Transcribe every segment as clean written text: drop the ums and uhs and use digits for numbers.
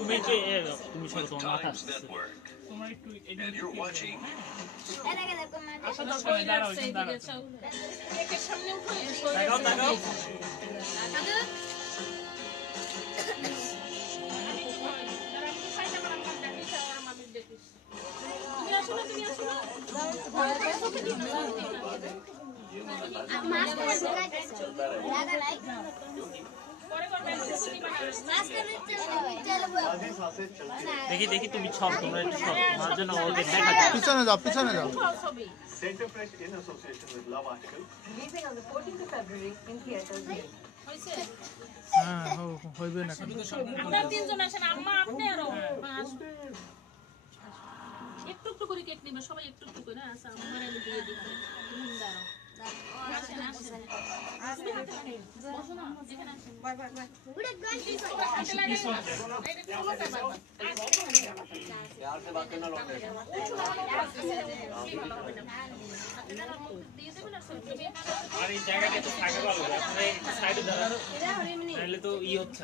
তুমি সব তোমার মাথা তোমার একটু এদিকে তাকাও দেখি দেখি তুমি ছক তোমরা একটু ছক তোমার জন্য ওকে দেখা যায় পিছনে যাও Center Fresh in association with Love Article releasing on the 14th of February in theaters here. হ্যাঁ হইবে না আমরা তিনজন আসেন আম্মা আপনি আর একটু একটু করে কেক নেবে সবাই একটু একটু করে আচ্ছা আমার আমি দিয়ে দিই তুমি দাঁড়াও আসেন আসেন বসো না যেখানে আসেন বাই বাই বাই উড়ে গাইস यार से बात करना लौट गया আর এই জায়গাটা তো থাকে ভালো আপনি সাইডে দাঁড়াও তাহলে তো ই হচ্ছে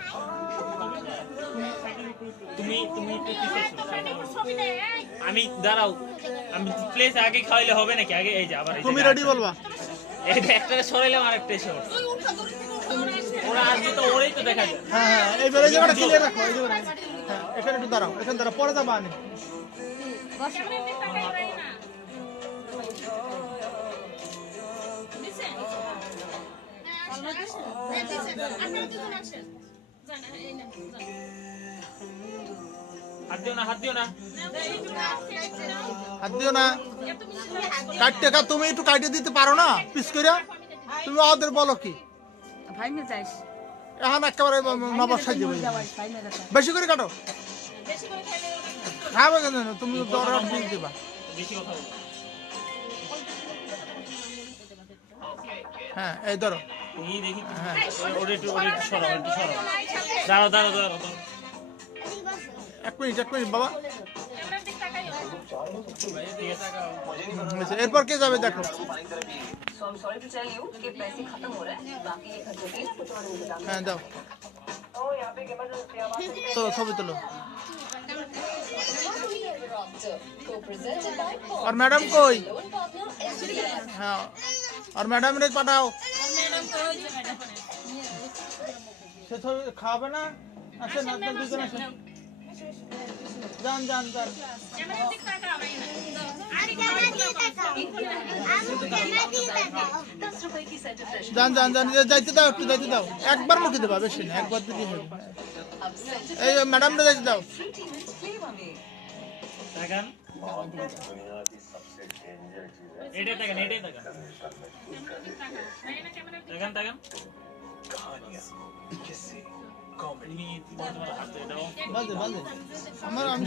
তুমি একটু পিছে এসো আমি দাঁড়াও আমি প্লেস আগে খাওয়াইলে হবে নাকি আগে এই যে আবার তুমি রেডি বলবা এই একটা সরাইলাম আরেকটা শট ওরা আসবে তো ওরেই তো দেখা যায় হ্যাঁ এই বেরে জায়গাটা ক্লিয়ার রাখো এই জায়গাটা হ্যাঁ এখানে একটু দাঁড়াও এখানে দাঁড়াও পরে যাবা আমি হাত দিও না হাত দিও না কাটতে কা তুমি একটু কাটিয়ে দিতে পারো না পিস কইরা তুমি ওদের বলো কি ভাইনে যাইস এখন একেবারে নবাব সাজিয়ে বেশি করে কাটো খাবে কেন তুমি দর বিল দিবা বেশি কথা বলো হ্যাঁ এই ধরো এই দেখি হ্যাঁ ওরে একটু সরাও দাঁড়াও এক মিনিট বাবা এরপর কে যাবে দেখো So I'm sorry to tell you कि पैसे खत्म हो रहे हैं बाकी ये खर्चों के ना कुछ और इंतजाम হ্যাঁ দাও চলো ছবি তোলো আর ম্যাডাম কই হ্যাঁ আর ম্যাডাম রে পাঠাও সে তো খাবে না আচ্ছা না দুজন আসেন যান যাইতে দাও একবার মুখে দেবা বেশি না একবার দিদি হবে এই ম্যাডাম রে যাইতে দাও তাকান এটাই তাকান বাজে আমার আমি